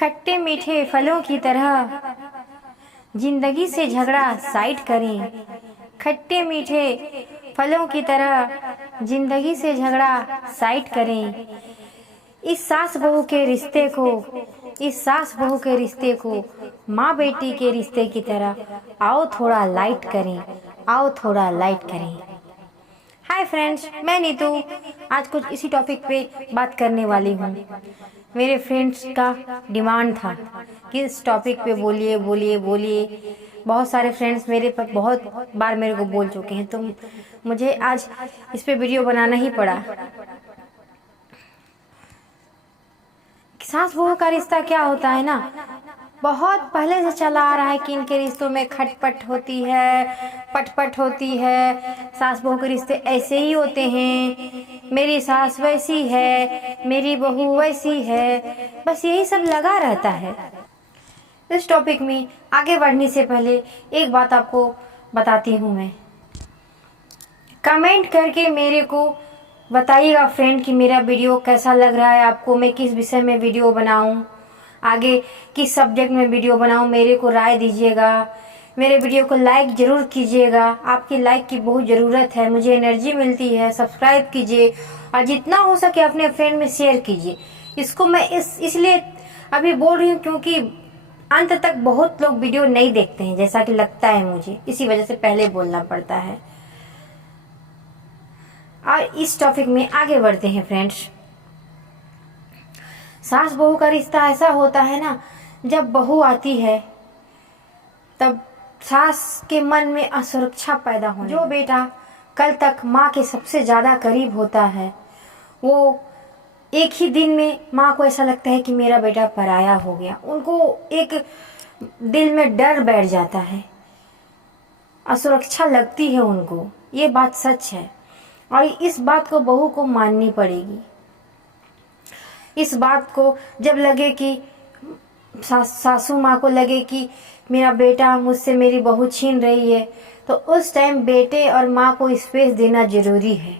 खट्टे मीठे फलों की तरह जिंदगी से झगड़ा साइड करें। खट्टे मीठे फलों की तरह जिंदगी से झगड़ा साइड करें। इस सास बहू के रिश्ते को, इस सास बहू के रिश्ते को माँ बेटी के रिश्ते की तरह आओ थोड़ा लाइट करें, आओ थोड़ा लाइट करें। हाय फ्रेंड्स, मैं नीतू आज कुछ इसी टॉपिक पे बात करने वाली हूँ। मेरे फ्रेंड्स का डिमांड था कि इस टॉपिक पे बोलिए बोलिए बोलिए। बहुत सारे फ्रेंड्स मेरे पर बहुत बार मेरे को बोल चुके हैं, तो मुझे आज इस पे वीडियो बनाना ही पड़ा। सास बहू का रिश्ता क्या होता है ना, बहुत पहले से चला आ रहा है कि इनके रिश्तों में खटपट होती है, पटपट होती है। सास बहू के रिश्ते ऐसे ही होते हैं, मेरी सास वैसी है, मेरी बहू वैसी है, बस यही सब लगा रहता है। इस टॉपिक में आगे बढ़ने से पहले एक बात आपको बताती हूँ मैं। कमेंट करके मेरे को बताइएगा फ्रेंड कि मेरा वीडियो कैसा लग रहा है आपको, मैं किस विषय में वीडियो बनाऊं, आगे किस सब्जेक्ट में वीडियो बनाऊं, मेरे को राय दीजिएगा। मेरे वीडियो को लाइक जरूर कीजिएगा, आपकी लाइक की बहुत ज़रूरत है, मुझे एनर्जी मिलती है। सब्सक्राइब कीजिए और जितना हो सके अपने फ्रेंड में शेयर कीजिए। इसको मैं इसलिए अभी बोल रही हूँ क्योंकि अंत तक बहुत लोग वीडियो नहीं देखते हैं जैसा कि लगता है मुझे, इसी वजह से पहले बोलना पड़ता है। और इस टॉपिक में आगे बढ़ते हैं फ्रेंड्स। सास बहू का रिश्ता ऐसा होता है ना, जब बहू आती है तब सास के मन में असुरक्षा पैदा होने। जो बेटा कल तक माँ के सबसे ज्यादा करीब होता है, वो एक ही दिन में माँ को ऐसा लगता है कि मेरा बेटा पराया हो गया। उनको एक दिल में डर बैठ जाता है, असुरक्षा लगती है उनको। ये बात सच है और इस बात को बहू को माननी पड़ेगी। इस बात को जब लगे कि सासू माँ को लगे कि मेरा बेटा मुझसे मेरी बहू छीन रही है, तो उस टाइम बेटे और माँ को स्पेस देना जरूरी है।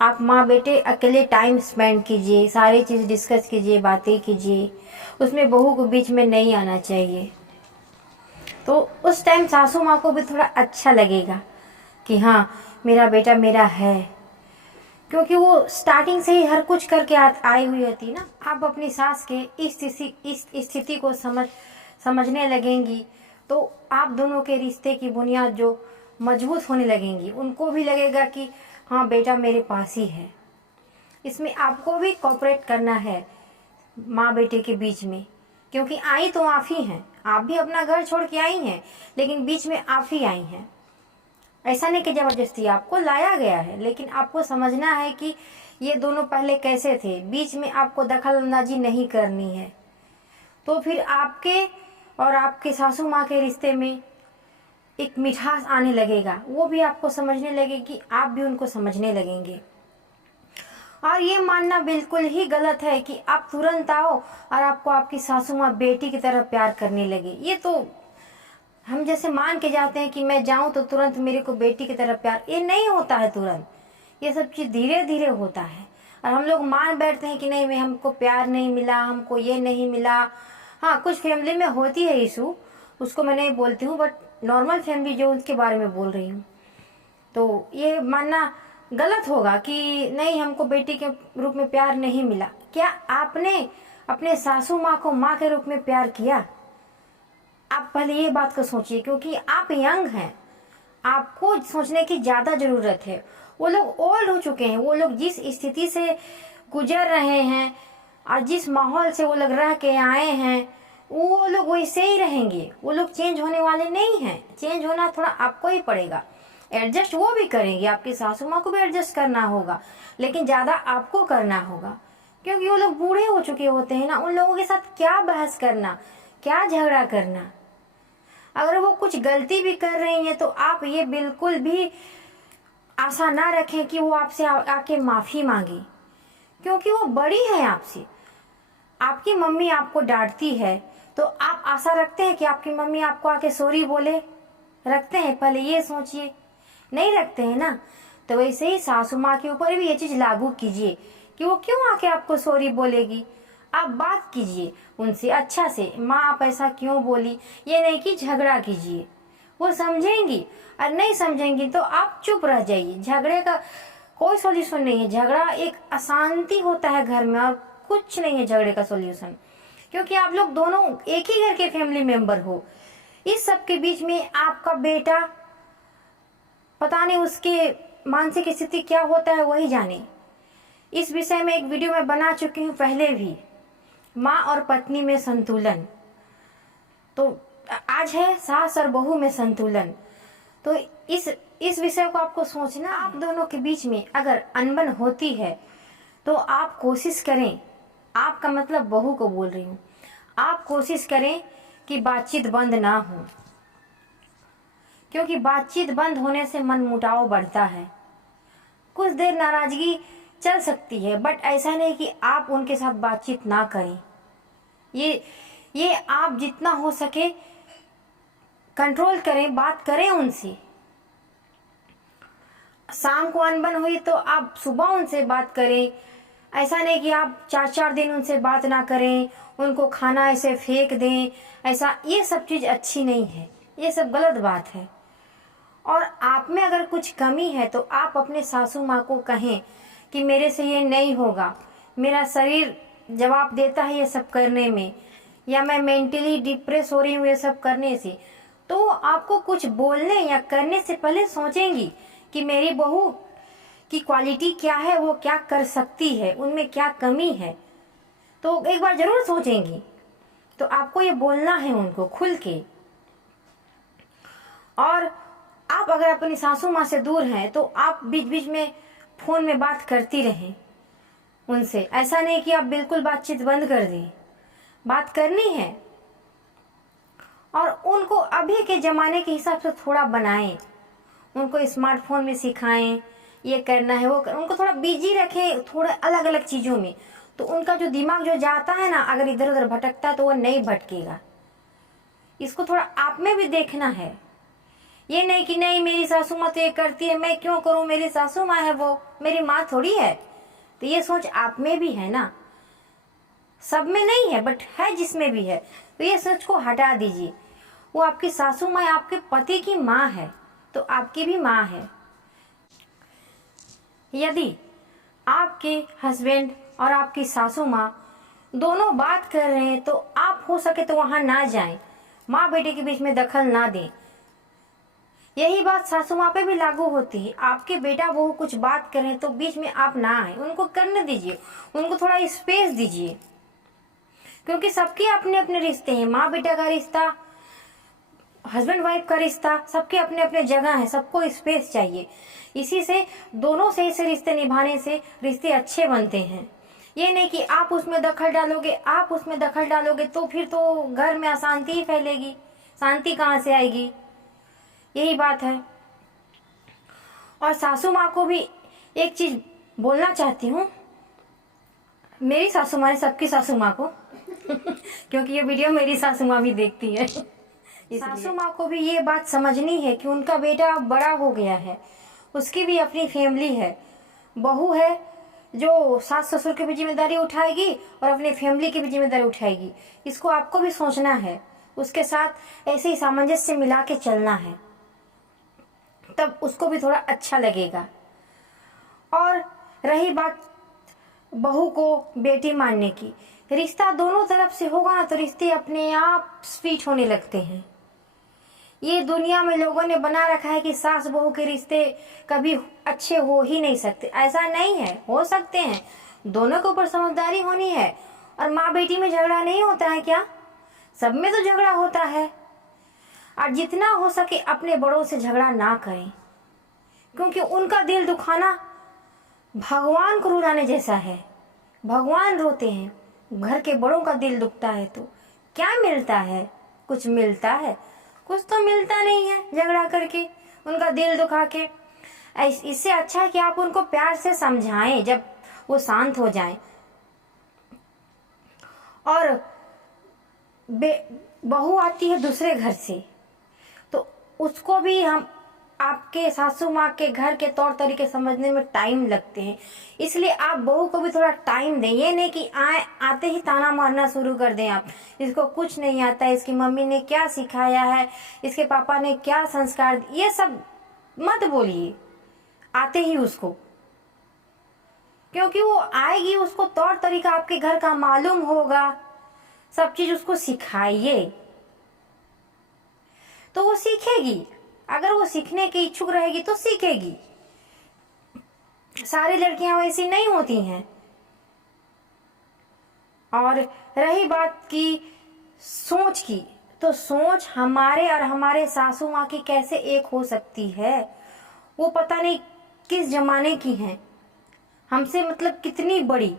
आप माँ बेटे अकेले टाइम स्पेंड कीजिए, सारी चीज़ डिस्कस कीजिए, बातें कीजिए, उसमें बहू को बीच में नहीं आना चाहिए। तो उस टाइम सासू माँ को भी थोड़ा अच्छा लगेगा कि हाँ मेरा बेटा मेरा है, क्योंकि वो स्टार्टिंग से ही हर कुछ करके आई हुई होती ना। आप अपनी सास के इस स्थिति को समझने लगेंगी तो आप दोनों के रिश्ते की बुनियाद जो मजबूत होने लगेंगी। उनको भी लगेगा कि हाँ बेटा मेरे पास ही है। इसमें आपको भी कोऑपरेट करना है माँ बेटे के बीच में, क्योंकि आई तो आप ही हैं। आप भी अपना घर छोड़ के आई हैं, लेकिन बीच में आप ही आई हैं। ऐसा नहीं कि जबरदस्ती आपको लाया गया है, लेकिन आपको समझना है कि ये दोनों पहले कैसे थे। बीच में आपको दखल अंदाजी नहीं करनी है, तो फिर आपके और आपके सासू माँ के रिश्ते में एक मिठास आने लगेगा। वो भी आपको समझने लगेगी, आप भी उनको समझने लगेंगे। और ये मानना बिल्कुल ही गलत है कि आप तुरंत आओ और आपको आपकी सासू माँ बेटी की तरह प्यार करने लगे। ये तो हम जैसे मान के जाते हैं कि मैं जाऊं तो तुरंत मेरे को बेटी की तरह प्यार, ये नहीं होता है तुरंत। ये सब चीज़ धीरे धीरे होता है और हम लोग मान बैठते हैं कि नहीं मैं हमको प्यार नहीं मिला, हमको ये नहीं मिला। हाँ कुछ फैमिली में होती है इशू, उसको मैं नहीं बोलती हूँ, बट नॉर्मल फैमिली जो उसके बारे में बोल रही हूँ। तो ये मानना गलत होगा कि नहीं हमको बेटी के रूप में प्यार नहीं मिला। क्या आपने अपने सासू माँ को माँ के रूप में प्यार किया? आप पहले ये बात को सोचिए, क्योंकि आप यंग हैं, आपको सोचने की ज़्यादा ज़रूरत है। वो लोग ओल्ड हो चुके हैं, वो लोग जिस स्थिति से गुजर रहे हैं और जिस माहौल से वो लोग रह के आए हैं, वो लोग वैसे ही रहेंगे। वो लोग चेंज होने वाले नहीं हैं। चेंज होना थोड़ा आपको ही पड़ेगा, एडजस्ट वो भी करेंगे, आपकी सासू माँ को भी एडजस्ट करना होगा, लेकिन ज़्यादा आपको करना होगा, क्योंकि वो लोग बूढ़े हो चुके होते हैं ना। उन लोगों के साथ क्या बहस करना, क्या झगड़ा करना। अगर वो कुछ गलती भी कर रही हैं तो आप ये बिल्कुल भी आशा ना रखें कि वो आपसे आके माफ़ी मांगे, क्योंकि वो बड़ी है आपसे। आपकी मम्मी आपको डांटती है तो आप आशा रखते हैं कि आपकी मम्मी आपको आके सॉरी बोले? रखते हैं? पहले ये सोचिए, नहीं रखते हैं ना। तो वैसे ही सासू माँ के ऊपर भी ये चीज़ लागू कीजिए कि वो क्यों आके आपको सॉरी बोलेगी। आप बात कीजिए उनसे अच्छा से, माँ आप ऐसा क्यों बोली, ये नहीं कि झगड़ा कीजिए। वो समझेंगी, और नहीं समझेंगी तो आप चुप रह जाइए। झगड़े का कोई सॉल्यूशन नहीं है। झगड़ा एक अशांति होता है घर में, और कुछ नहीं है झगड़े का सॉल्यूशन, क्योंकि आप लोग दोनों एक ही घर के फैमिली मेंबर हो। इस सब के बीच में आपका बेटा, पता नहीं उसके मानसिक स्थिति क्या होता है, वही जाने। इस विषय में एक वीडियो मैं बना चुकी हूँ पहले भी, माँ और पत्नी में संतुलन। तो आज है सास और बहू में संतुलन। तो इस विषय को आपको सोचना। आप दोनों के बीच में अगर अनबन होती है तो आप कोशिश करें, आपका मतलब बहू को बोल रही हूँ, आप कोशिश करें कि बातचीत बंद ना हो, क्योंकि बातचीत बंद होने से मनमुटाव बढ़ता है। कुछ देर नाराजगी चल सकती है, बट ऐसा नहीं कि आप उनके साथ बातचीत ना करें। ये आप जितना हो सके कंट्रोल करें, बात करें उनसे। शाम को अनबन हुई तो आप सुबह उनसे बात करें। ऐसा नहीं कि आप 4-4 दिन उनसे बात ना करें, उनको खाना ऐसे फेंक दें, ऐसा, ये सब चीज़ अच्छी नहीं है, ये सब गलत बात है। और आप में अगर कुछ कमी है तो आप अपने सासू माँ को कहें कि मेरे से ये नहीं होगा, मेरा शरीर जवाब देता है ये सब करने में, या मैं मेंटली डिप्रेस हो रही हूँ ये सब करने से। तो आपको कुछ बोलने या करने से पहले सोचेंगी कि मेरी बहू की क्वालिटी क्या है, वो क्या कर सकती है, उनमें क्या कमी है, तो एक बार जरूर सोचेंगी। तो आपको ये बोलना है उनको खुल के। और आप अगर अपनी सासू माँ से दूर हैं तो आप बीच बीच में फोन में बात करती रहें उनसे। ऐसा नहीं कि आप बिल्कुल बातचीत बंद कर दें, बात करनी है। और उनको अभी के ज़माने के हिसाब से थोड़ा बनाएं, उनको स्मार्टफोन में सिखाएं, ये करना है वो उनको थोड़ा बिजी रखें, थोड़ा अलग अलग चीज़ों में। तो उनका जो दिमाग जो जाता है ना, अगर इधर उधर भटकता है तो वो नहीं भटकेगा। इसको थोड़ा आप में भी देखना है। ये नहीं कि नहीं मेरी सासू माँ तो ये करती है, मैं क्यों करूँ, मेरी सासू माँ है, वो मेरी माँ थोड़ी है। तो ये सोच आप में भी है ना, सब में नहीं है बट है जिसमें भी है। तो ये सोच को हटा दीजिए। वो आपकी सासू माँ आपके पति की माँ है, तो आपकी भी माँ है। यदि आपके हस्बैंड और आपकी सासू माँ दोनों बात कर रहे हैं तो आप हो सके तो वहां ना जाएं, माँ बेटे के बीच में दखल ना दें। यही बात सासू माँ पे भी लागू होती है। आपके बेटा बहू कुछ बात करें तो बीच में आप ना आए, उनको करने दीजिए, उनको थोड़ा स्पेस दीजिए, क्योंकि सबके अपने अपने रिश्ते हैं। माँ बेटा का रिश्ता, हस्बैंड वाइफ का रिश्ता, सबके अपने अपने जगह है, सबको स्पेस चाहिए। इसी से दोनों से ऐसे रिश्ते निभाने से रिश्ते अच्छे बनते हैं। ये नहीं कि आप उसमें दखल डालोगे, आप उसमें दखल डालोगे तो फिर तो घर में अशांति ही फैलेगी, शांति कहाँ से आएगी। यही बात है। और सासू माँ को भी एक चीज बोलना चाहती हूँ, मेरी सासू माँ ने सबकी सासू माँ को क्योंकि ये वीडियो मेरी सासू माँ भी देखती है। सासू माँ को भी ये बात समझनी है कि उनका बेटा बड़ा हो गया है, उसकी भी अपनी फैमिली है, बहू है जो सास ससुर की भी जिम्मेदारी उठाएगी और अपनी फैमिली की भी जिम्मेदारी उठाएगी। इसको आपको भी सोचना है, उसके साथ ऐसे ही सामंजस्य मिला के चलना है, तब उसको भी थोड़ा अच्छा लगेगा। और रही बात बहू को बेटी मानने की, रिश्ता दोनों तरफ से होगा ना तो रिश्ते अपने आप स्वीट होने लगते हैं। ये दुनिया में लोगों ने बना रखा है कि सास बहू के रिश्ते कभी अच्छे हो ही नहीं सकते। ऐसा नहीं है, हो सकते हैं, दोनों के ऊपर समझदारी होनी है। और माँ बेटी में झगड़ा नहीं होता है क्या? सब में तो झगड़ा होता है। और जितना हो सके अपने बड़ों से झगड़ा ना करें, क्योंकि उनका दिल दुखाना भगवान को रुलाने जैसा है। भगवान रोते हैं, घर के बड़ों का दिल दुखता है तो क्या मिलता है? कुछ मिलता है? कुछ तो मिलता नहीं है झगड़ा करके, उनका दिल दुखा के। इससे अच्छा है कि आप उनको प्यार से समझाएं जब वो शांत हो जाएं। और बहू आती है दूसरे घर से तो उसको भी हम आपके सासू माँ के घर के तौर तरीके समझने में टाइम लगते हैं, इसलिए आप बहू को भी थोड़ा टाइम दें। ये नहीं कि आते ही ताना मारना शुरू कर दें आप, इसको कुछ नहीं आता है, इसकी मम्मी ने क्या सिखाया है, इसके पापा ने क्या संस्कार, ये सब मत बोलिए आते ही उसको, क्योंकि वो आएगी, उसको तौर तरीका आपके घर का मालूम होगा, सब चीज उसको सिखाइए तो वो सीखेगी। अगर वो सीखने की इच्छुक रहेगी तो सीखेगी। सारी लड़कियां वैसी नहीं होती हैं। और रही बात की सोच की, तो सोच हमारे और हमारे सासू माँ की कैसे एक हो सकती है, वो पता नहीं किस जमाने की हैं, हमसे मतलब कितनी बड़ी,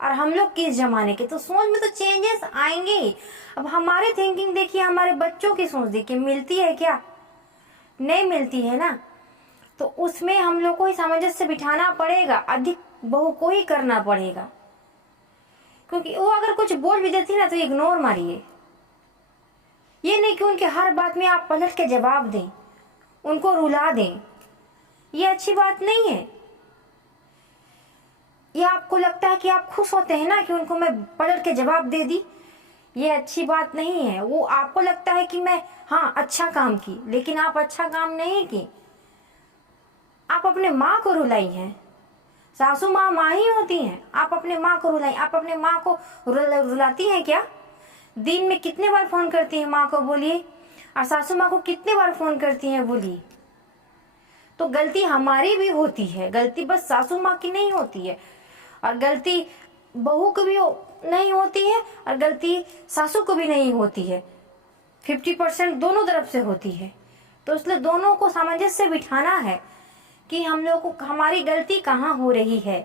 और हम लोग किस जमाने के। तो सोच में तो चेंजेस आएंगे ही। अब हमारे थिंकिंग देखिए, हमारे बच्चों की सोच देखिए, मिलती है क्या? नहीं मिलती है ना। तो उसमें हम लोग को ही सामंजस्य बिठाना पड़ेगा, अधिक बहू को ही करना पड़ेगा, क्योंकि वो अगर कुछ बोल भी देती ना तो इग्नोर मारिए। ये नहीं कि उनके हर बात में आप पलट के जवाब दें, उनको रुला दें, ये अच्छी बात नहीं है। ये आपको लगता है कि आप खुश होते हैं ना कि उनको मैं पलट के जवाब दे दी, ये अच्छी बात नहीं है। वो आपको लगता है कि मैं हाँ अच्छा काम की, लेकिन आप अच्छा काम नहीं की, आप अपने माँ को रुलाई हैं। सासू माँ माँ ही होती हैं, आप अपने माँ को रुलाई, आप अपने माँ को रुलाती हैं क्या? दिन में कितने बार फोन करती हैं माँ को बोलिए, और सासू माँ को कितने बार फोन करती हैं बोलिए। तो गलती हमारी भी होती है, गलती बस सासू माँ की नहीं होती है, और गलती बहू को भी नहीं होती है, और गलती सासू को भी नहीं होती है। 50% दोनों तरफ से होती है। तो इसलिए दोनों को सामंजस्य बिठाना है कि हम लोग को हमारी गलती कहाँ हो रही है,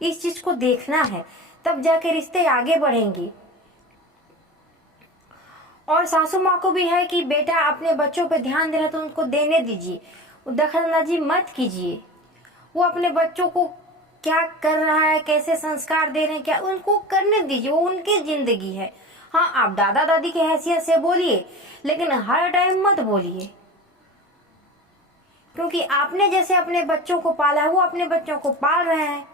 इस चीज को देखना है, तब जाके रिश्ते आगे बढ़ेंगे। और सासू माँ को भी है कि बेटा अपने बच्चों पे ध्यान देना तो उनको देने दीजिए, दखलंदाजी मत कीजिए। वो अपने बच्चों को क्या कर रहा है, कैसे संस्कार दे रहे हैं, क्या, उनको करने दीजिए, वो उनकी जिंदगी है। हाँ, आप दादा दादी की हैसियत से बोलिए, लेकिन हर टाइम मत बोलिए, क्योंकि आपने जैसे अपने बच्चों को पाला है, वो अपने बच्चों को पाल रहे हैं,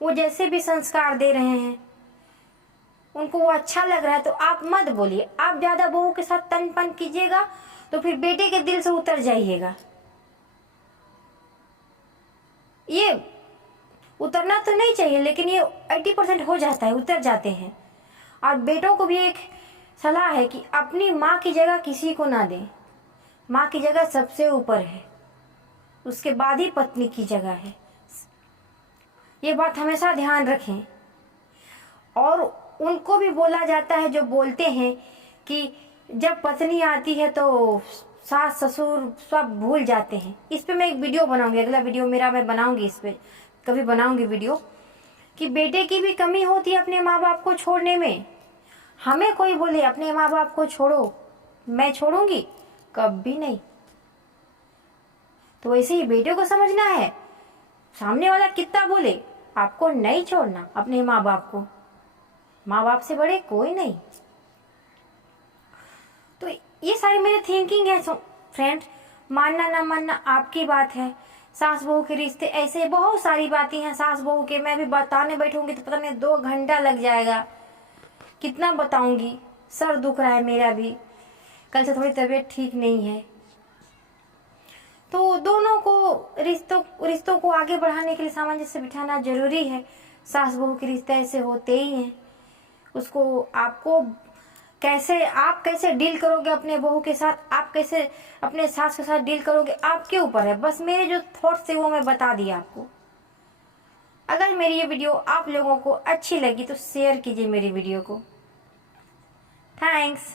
वो जैसे भी संस्कार दे रहे हैं उनको वो अच्छा लग रहा है, तो आप मत बोलिए। आप ज्यादा बहू के साथ तनपन कीजिएगा तो फिर बेटे के दिल से उतर जाइएगा। ये उतरना तो नहीं चाहिए, लेकिन ये 80% हो जाता है, उतर जाते हैं। और बेटों को भी एक सलाह है कि अपनी माँ की जगह किसी को ना दें। माँ की जगह सबसे ऊपर है, उसके बाद ही पत्नी की जगह है। ये बात हमेशा ध्यान रखें। और उनको भी बोला जाता है जो बोलते हैं कि जब पत्नी आती है तो सास ससुर सब भूल जाते हैं। इस पे मैं एक वीडियो बनाऊंगी, अगला वीडियो मेरा मैं बनाऊंगी, इस पे कभी बनाऊंगी वीडियो, कि बेटे की भी कमी होती है अपने माँ बाप को छोड़ने में। हमें कोई बोले अपने माँ बाप को छोड़ो, मैं छोड़ूंगी? कभी नहीं। तो वैसे ही बेटे को समझना है, सामने वाला कितना बोले, आपको नहीं छोड़ना अपने माँ बाप को। माँ बाप से बड़े कोई नहीं। तो ये सारी मेरी थिंकिंग है फ्रेंड, मानना ना मानना आपकी बात है। सास बहू के रिश्ते ऐसे बहुत सारी बातें हैं सास बहू के, मैं भी बताने बैठूंगी तो पता नहीं 2 घंटा लग जाएगा, कितना बताऊंगी। सर दुख रहा है मेरा भी, कल से थोड़ी तबीयत ठीक नहीं है। तो दोनों को रिश्तों को आगे बढ़ाने के लिए सामंजस्य बिठाना जरूरी है। सास बहू के रिश्ते ऐसे होते ही हैं, उसको आपको आप कैसे डील करोगे अपने बहू के साथ, आप कैसे अपने सास के साथ डील करोगे, आपके ऊपर है। बस मेरे जो थॉट्स थे वो मैं बता दिया आपको। अगर मेरी ये वीडियो आप लोगों को अच्छी लगी तो शेयर कीजिए मेरी वीडियो को। थैंक्स।